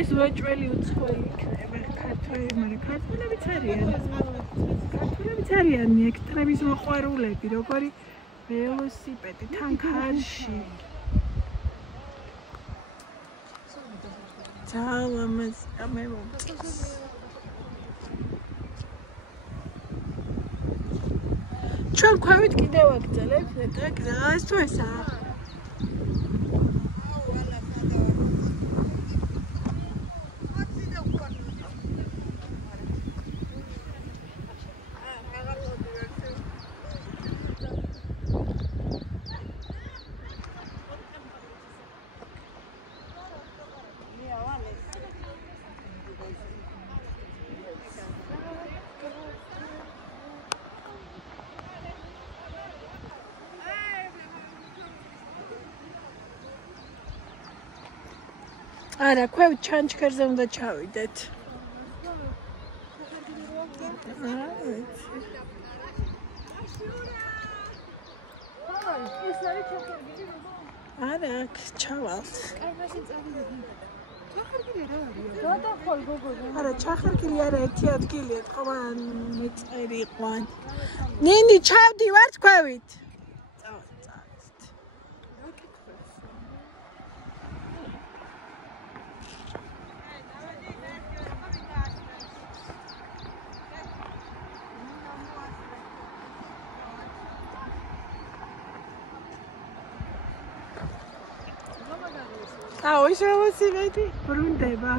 ეს ვეჭველი უცხოელი იქნება ქართველი, მაგრამ ქართველებიც არიან ექტრების მოყვარულები, როგორი ველოსიპედი თან ქარში. ძალამაც მე მომწონს. ჩვენ ქვევით კიდევ აგძელებთ და გზას თუ ესაა? არა, ქვევით ჩანჩქერზე უნდა ჩავიდეთ. არა, აქ ჩავალთ. არა, ჩახერგილი არა, ერთი ადგილია, თქვენ მეწერი იყვან. ნინი, ჩავდივართ ქვევით. აუ, ის ველოსიპედი ბრუნდება.